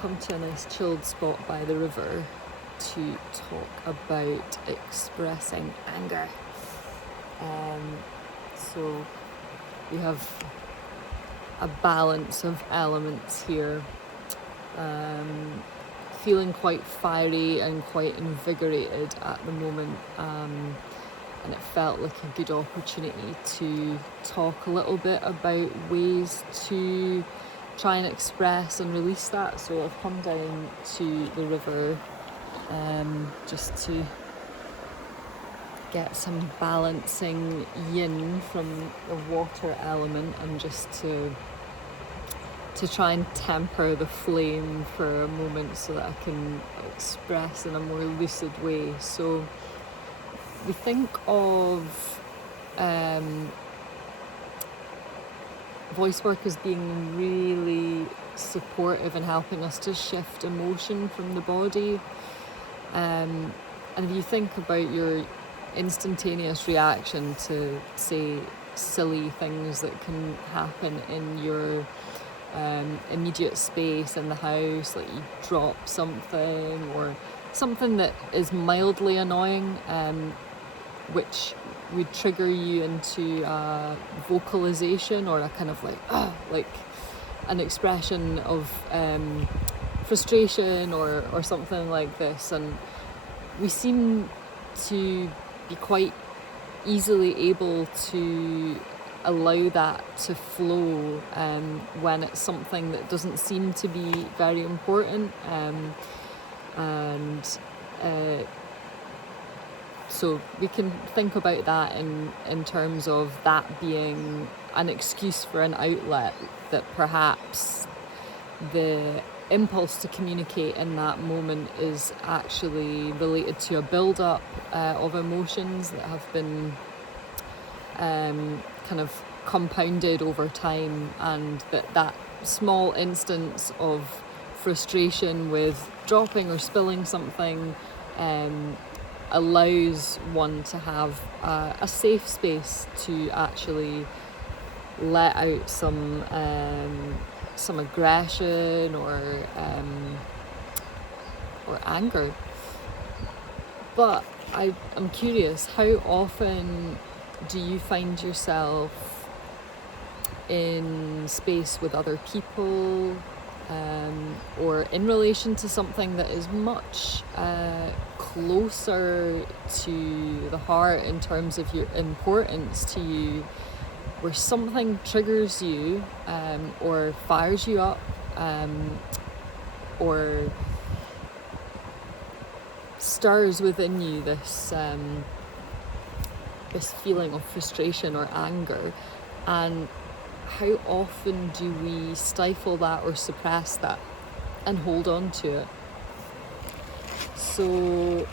come to a nice chilled spot by the river to talk about expressing anger. So we have a balance of elements here, feeling quite fiery and quite invigorated at the moment, and it felt like a good opportunity to talk a little bit about ways to try and express and release that. So I've come down to the river just to get some balancing yin from the water element, and just to try and temper the flame for a moment so that I can express in a more lucid way. So we think of Voicework as being really supportive in helping us to shift emotion from the body. And if you think about your instantaneous reaction to, say, silly things that can happen in your immediate space in the house, like you drop something or something that is mildly annoying, which would trigger you into a vocalization or a kind of like an expression of frustration or something like this. And we seem to be quite easily able to allow that to flow when it's something that doesn't seem to be very important, so we can think about that in terms of that being an excuse for an outlet, that perhaps the impulse to communicate in that moment is actually related to a build-up of emotions that have been kind of compounded over time, and that small instance of frustration with dropping or spilling something allows one to have a safe space to actually let out some aggression or anger. But I'm curious, how often do you find yourself in space with other people, or in relation to something that is much closer to the heart in terms of your importance to you, where something triggers you or fires you up, or stirs within you this feeling of frustration or anger, and how often do we stifle that or suppress that and hold on to it? So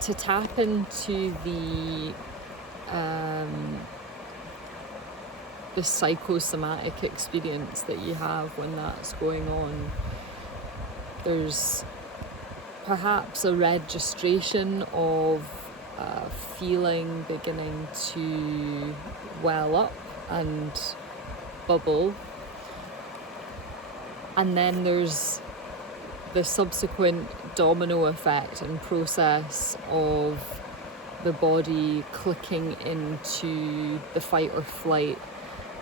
to tap into the psychosomatic experience that you have when that's going on, there's perhaps a registration of feeling beginning to well up and bubble, and then there's the subsequent domino effect and process of the body clicking into the fight or flight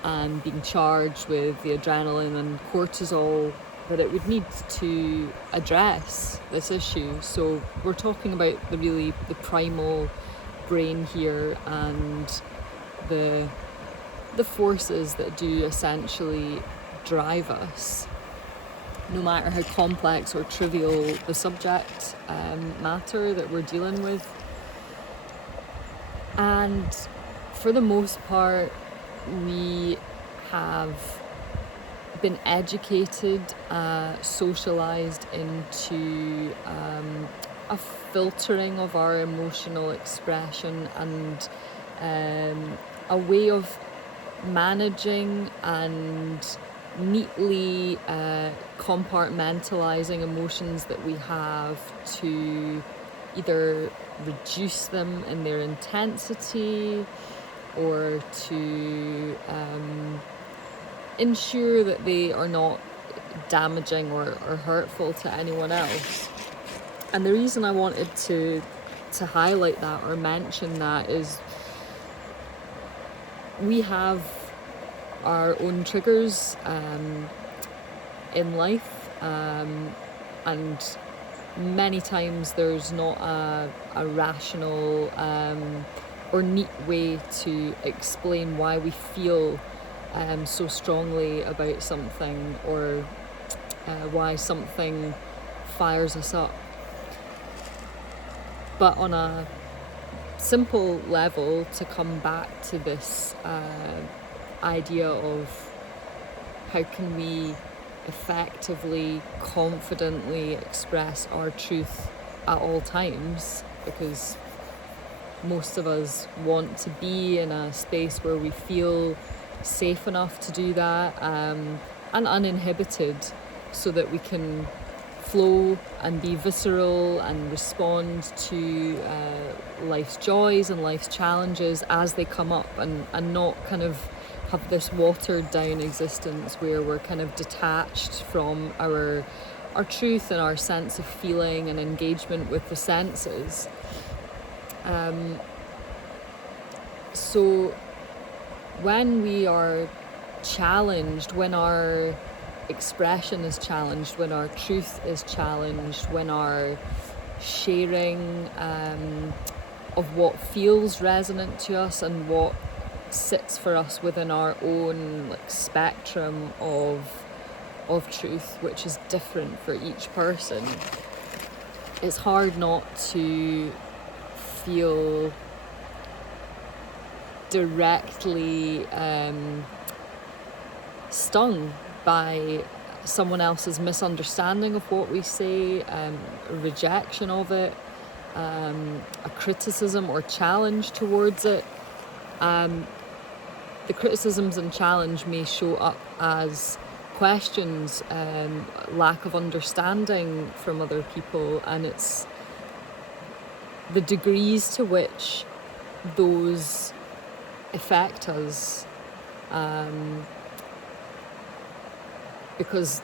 and being charged with the adrenaline and cortisol that it would need to address this issue. So we're talking about the primal brain here, and the forces that do essentially drive us, no matter how complex or trivial the subject matter that we're dealing with. And for the most part, we have been educated, socialized into a filtering of our emotional expression, and a way of managing and neatly compartmentalizing emotions that we have to either reduce them in their intensity or to ensure that they are not damaging or hurtful to anyone else. And the reason I wanted to highlight that or mention that is we have our own triggers in life, and many times there's not a rational or neat way to explain why we feel so strongly about something, or why something fires us up. But on a simple level, to come back to this idea of how can we effectively, confidently express our truth at all times, because most of us want to be in a space where we feel safe enough to do that, and uninhibited, so that we can flow and be visceral and respond to life's joys and life's challenges as they come up, and not kind of have this watered down existence where we're kind of detached from our truth and our sense of feeling and engagement with the senses. So when we are challenged, when our expression is challenged, when our truth is challenged, when our sharing of what feels resonant to us and what sits for us within our own spectrum of truth, which is different for each person, it's hard not to feel directly stung by someone else's misunderstanding of what we say, a rejection of it, a criticism or challenge towards it. The criticisms and challenge may show up as questions, lack of understanding from other people, and it's the degrees to which those affect us, because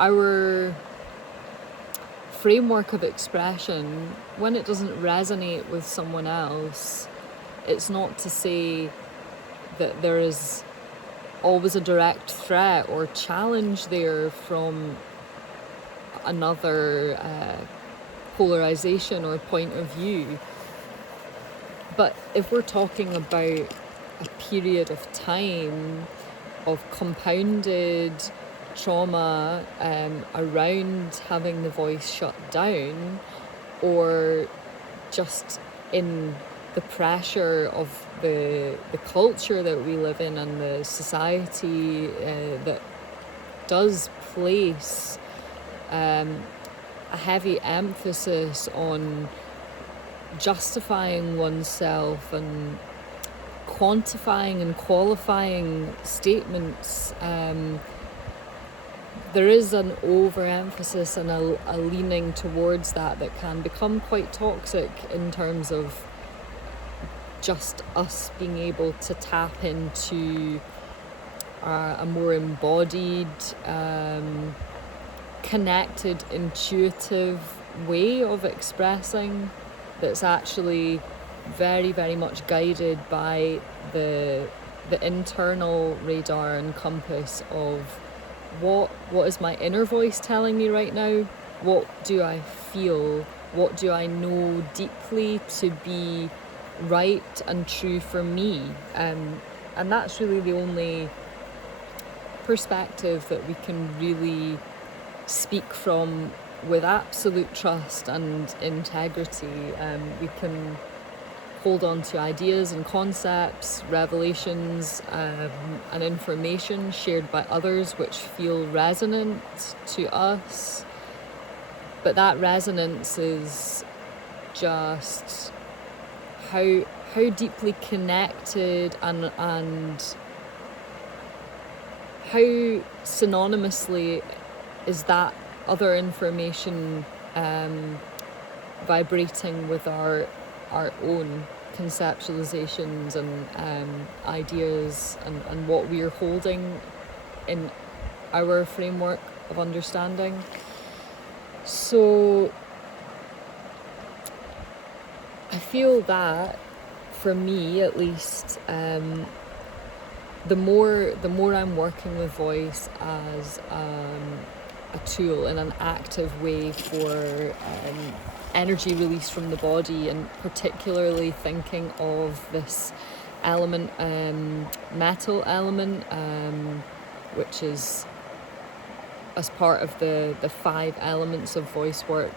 our framework of expression, when it doesn't resonate with someone else, it's not to say that there is always a direct threat or challenge there from another polarization or point of view. But if we're talking about a period of time of compounded trauma around having the voice shut down, or just in the pressure of the culture that we live in and the society that does place a heavy emphasis on justifying oneself and quantifying and qualifying statements, there is an overemphasis and a leaning towards that can become quite toxic in terms of just us being able to tap into a more embodied, connected, intuitive way of expressing that's actually very, very much guided by the internal radar and compass of what is my inner voice telling me right now? What do I feel? What do I know deeply to be right and true for me? And that's really the only perspective that we can really speak from with absolute trust and integrity. We can hold on to ideas and concepts, revelations, and information shared by others which feel resonant to us. But that resonance is just how deeply connected and how synonymously is that other information vibrating with our own conceptualizations and ideas and what we're holding in our framework of understanding. So I feel that, for me at least, the more I'm working with voice as a tool in an active way for energy release from the body, and particularly thinking of this element, metal element, which is as part of the 5 elements of voice work,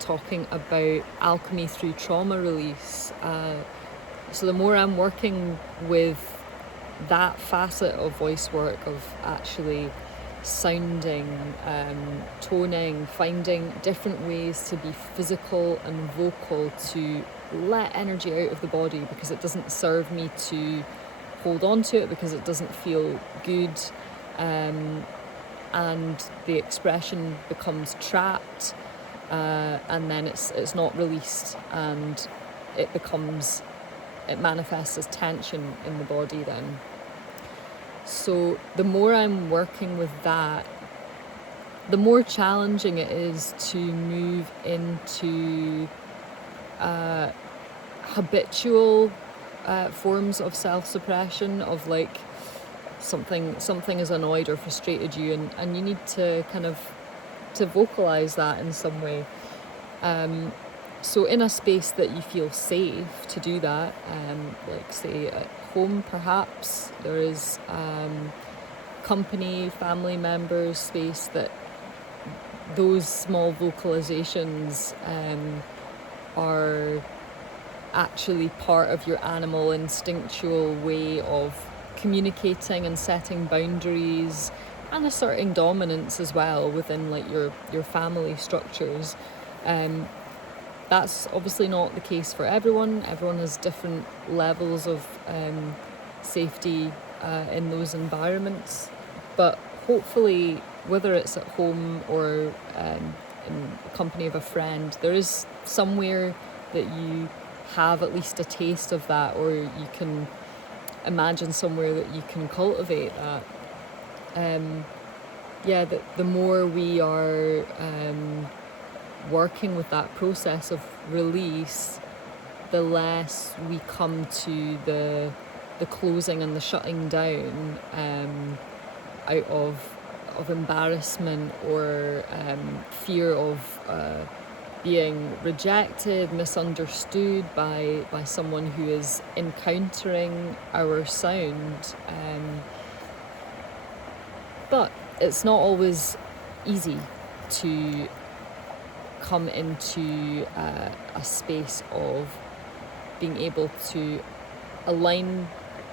talking about alchemy through trauma release. So the more I'm working with that facet of voice work, of actually sounding, toning, finding different ways to be physical and vocal to let energy out of the body, because it doesn't serve me to hold on to it, because it doesn't feel good, and the expression becomes trapped, and then it's not released, and it manifests as tension in the body then. So the more I'm working with that, the more challenging it is to move into habitual forms of self-suppression, of like something has annoyed or frustrated you, and you need to kind of to vocalize that in some way. So in a space that you feel safe to do that, like say at home perhaps, there is company, family members, space that those small vocalizations are actually part of your animal instinctual way of communicating and setting boundaries and asserting dominance as well within like your family structures. That's obviously not the case for everyone. Everyone has different levels of safety in those environments. But hopefully, whether it's at home or in the company of a friend, there is somewhere that you have at least a taste of that, or you can imagine somewhere that you can cultivate that. The more we are working with that process of release, the less we come to the closing and the shutting down out of embarrassment or fear of being rejected, misunderstood by someone who is encountering our sound. But it's not always easy to come into a space of being able to align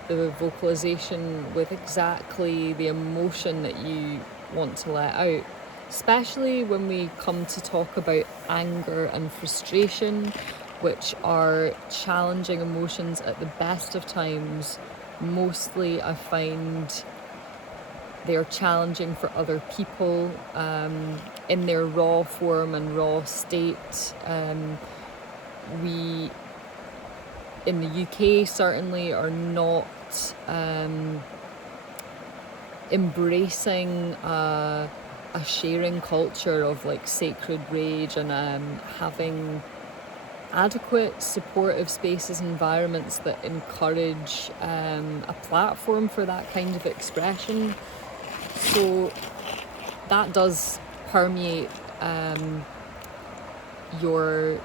the vocalization with exactly the emotion that you want to let out, especially when we come to talk about anger and frustration, which are challenging emotions at the best of times. Mostly I find they are challenging for other people in their raw form and raw state. We in the UK certainly are not embracing a sharing culture of like sacred rage and having adequate supportive spaces, environments that encourage a platform for that kind of expression. So that does permeate your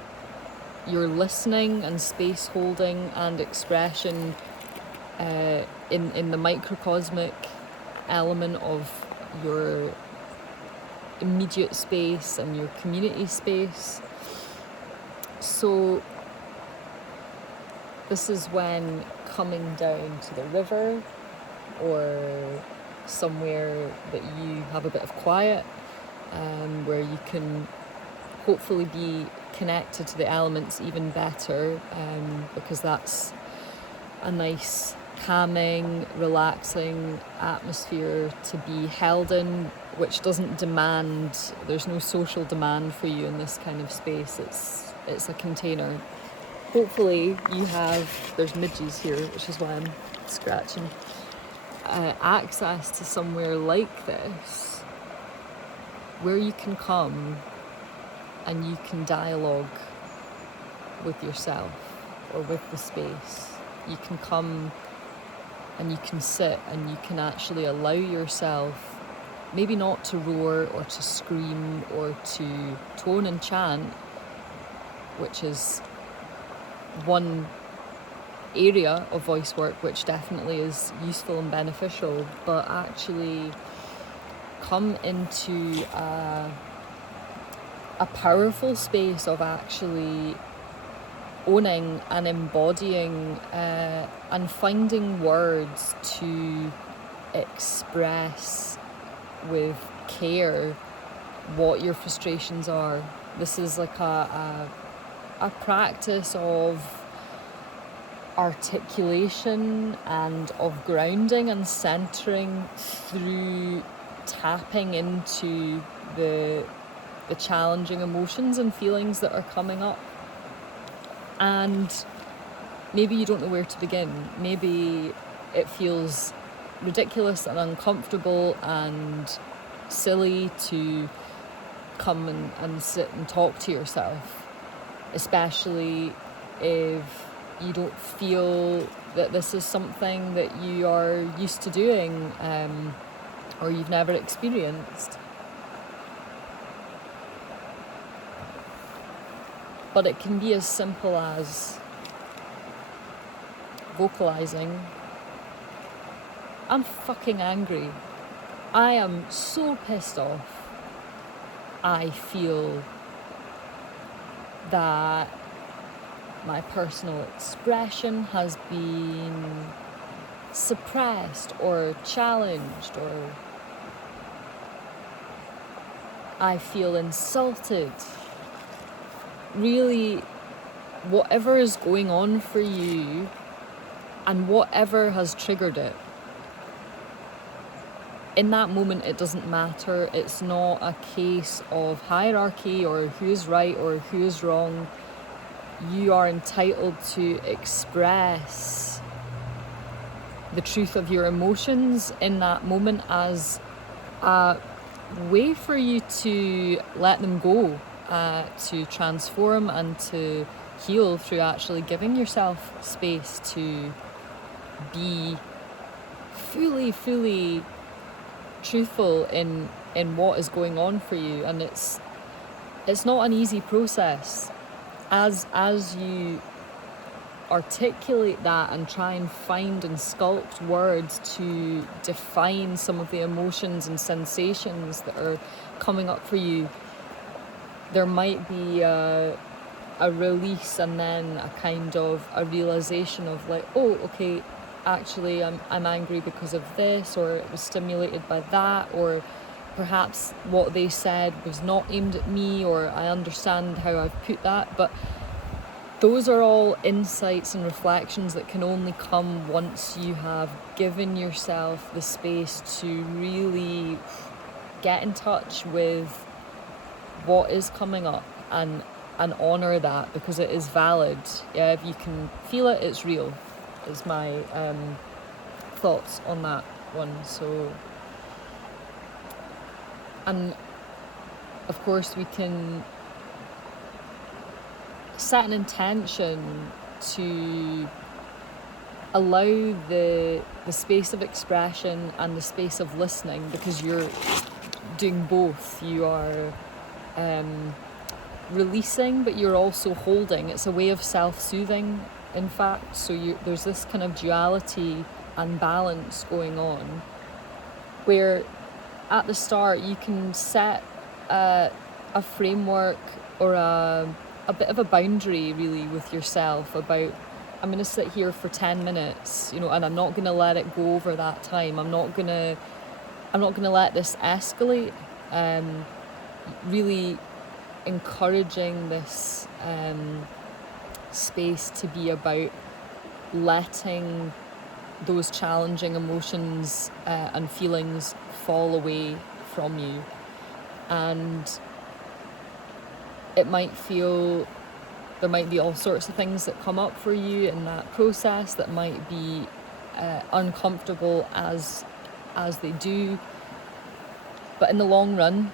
listening and space holding and expression in the microcosmic element of your immediate space and your community space. So this is when coming down to the river or somewhere that you have a bit of quiet, where you can hopefully be connected to the elements even better, because that's a nice calming, relaxing atmosphere to be held in, which doesn't demand, there's no social demand for you in this kind of space. It's a container. Hopefully there's midges here, which is why I'm scratching. access to somewhere like this, where you can come and you can dialogue with yourself or with the space. You can come and you can sit and you can actually allow yourself maybe not to roar or to scream or to tone and chant, which is one area of voice work which definitely is useful and beneficial, but actually come into a powerful space of actually owning and embodying and finding words to express with care what your frustrations are. This is like a practice of articulation and of grounding and centering through tapping into the challenging emotions and feelings that are coming up. And maybe you don't know where to begin. Maybe it feels ridiculous and uncomfortable and silly to come and sit and talk to yourself, especially if you don't feel that this is something that you are used to doing or you've never experienced. But it can be as simple as vocalizing, I'm fucking angry. I am so pissed off. I feel that my personal expression has been suppressed or challenged, or I feel insulted. Really, whatever is going on for you and whatever has triggered it, in that moment it doesn't matter. It's not a case of hierarchy or who's right or who's wrong. You are entitled to express the truth of your emotions in that moment as a way for you to let them go, to transform and to heal through actually giving yourself space to be fully truthful in what is going on for you. And it's not an easy process. As you articulate that and try and find and sculpt words to define some of the emotions and sensations that are coming up for you, there might be a release and then a kind of a realization of like, oh, okay, actually I'm angry because of this, or it was stimulated by that, or perhaps what they said was not aimed at me, or I understand how I've put that. But those are all insights and reflections that can only come once you have given yourself the space to really get in touch with what is coming up and honor that, because it is valid. Yeah, if you can feel it, it's real, is my thoughts on that one. So, and of course we can set an intention to allow the space of expression and the space of listening, because you're doing both. You are releasing, but you're also holding. It's a way of self-soothing, in fact. So there's this kind of duality and balance going on, where at the start you can set a framework or a bit of a boundary really with yourself about, I'm going to sit here for 10 minutes, and I'm not going to let it go over that time. I'm not going to let this escalate. Really encouraging this space to be about letting those challenging emotions and feelings fall away from you. And it might feel, there might be all sorts of things that come up for you in that process that might be uncomfortable as as they do. But in the long run,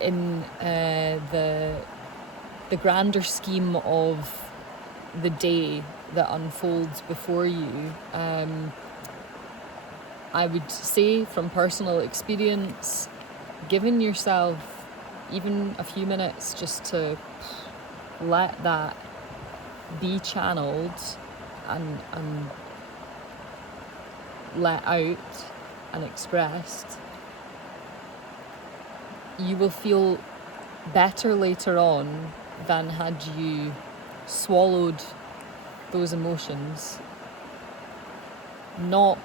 in the grander scheme of the day that unfolds before you, I would say from personal experience, giving yourself even a few minutes just to let that be channeled and let out and expressed, you will feel better later on than had you swallowed those emotions, not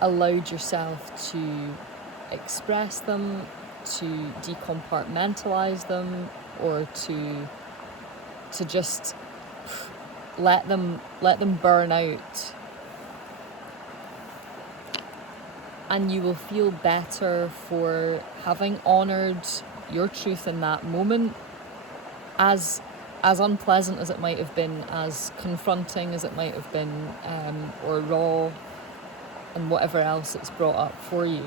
allowed yourself to express them, to decompartmentalize them, or to just let them burn out. And you will feel better for having honoured your truth in that moment, as unpleasant as it might have been, as confronting as it might have been, or raw, and whatever else it's brought up for you.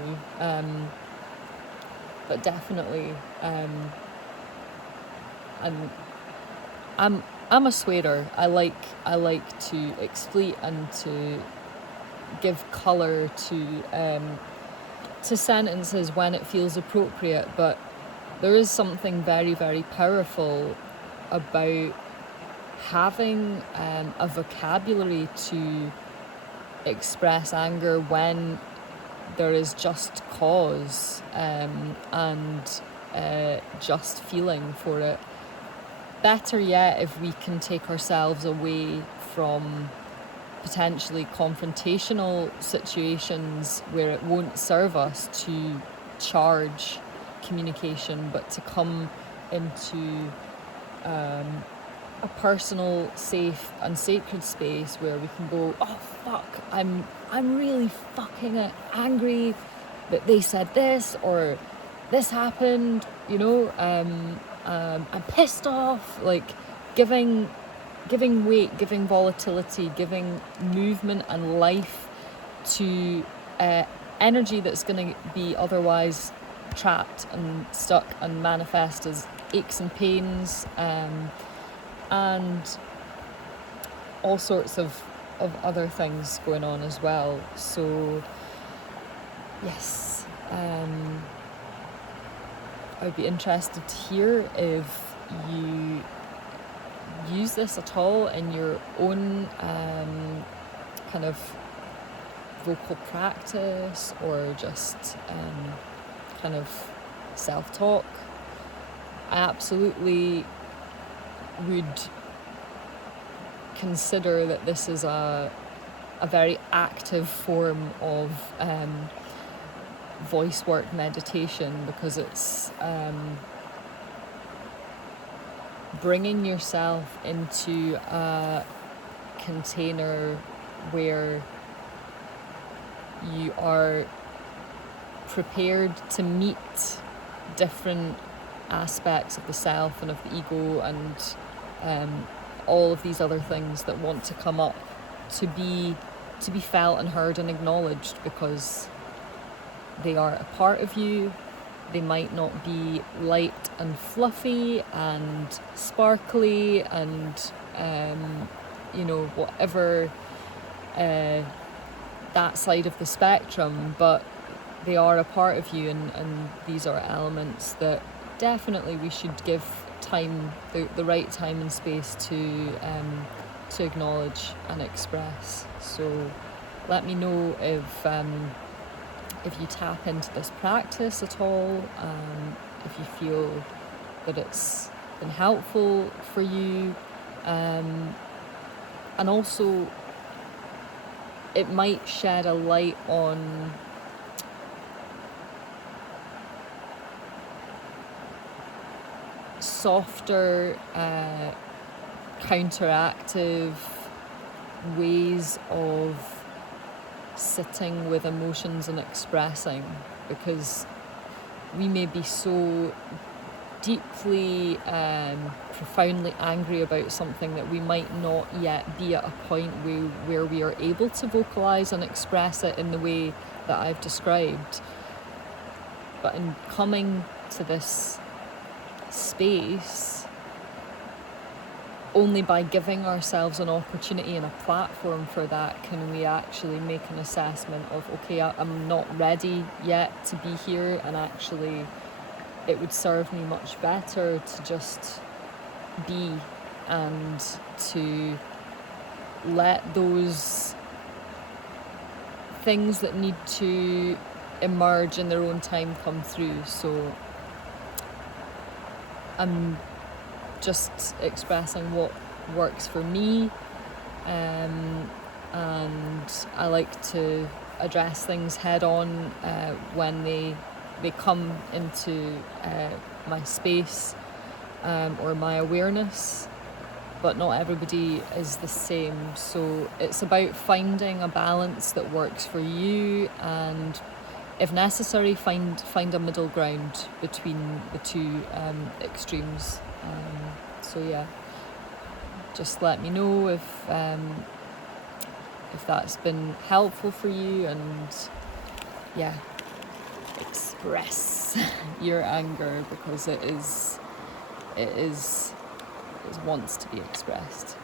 But definitely, and I'm a swearer. I like to expletive and to give colour to sentences when it feels appropriate, but there is something very, very powerful about having a vocabulary to express anger when there is just cause and just feeling for it. Better yet, if we can take ourselves away from potentially confrontational situations where it won't serve us to charge communication, but to come into a personal, safe and sacred space where we can go, oh fuck, I'm really fucking angry that they said this, or this happened, you know, I'm pissed off, like giving weight, giving volatility, giving movement and life to energy that's going to be otherwise trapped and stuck and manifest as aches and pains, and all sorts of other things going on as well. So yes, I'd be interested to hear if you use this at all in your own kind of vocal practice, or just kind of self-talk. I absolutely would consider that this is a very active form of voice work meditation, because it's bringing yourself into a container where you are prepared to meet different aspects of the self and of the ego and all of these other things that want to come up to be felt and heard and acknowledged, because they are a part of you. They might not be light and fluffy and sparkly and whatever that side of the spectrum, but they are a part of you, and these are elements that definitely we should give time, the right time and space to acknowledge and express. So let me know if you tap into this practice at all, if you feel that it's been helpful for you, and also it might shed a light on softer, counteractive ways of sitting with emotions and expressing, because we may be so deeply, profoundly angry about something, that we might not yet be at a point where we are able to vocalize and express it in the way that I've described. But in coming to this space, only by giving ourselves an opportunity and a platform for that can we actually make an assessment of, okay, I'm not ready yet to be here, and actually it would serve me much better to just be, and to let those things that need to emerge in their own time come through. So I'm just expressing what works for me, and I like to address things head on when they come into my space or my awareness, but not everybody is the same. So it's about finding a balance that works for you, and if necessary, find a middle ground between the two extremes. So yeah, just let me know if that's been helpful for you, and yeah, express your anger, because it wants to be expressed.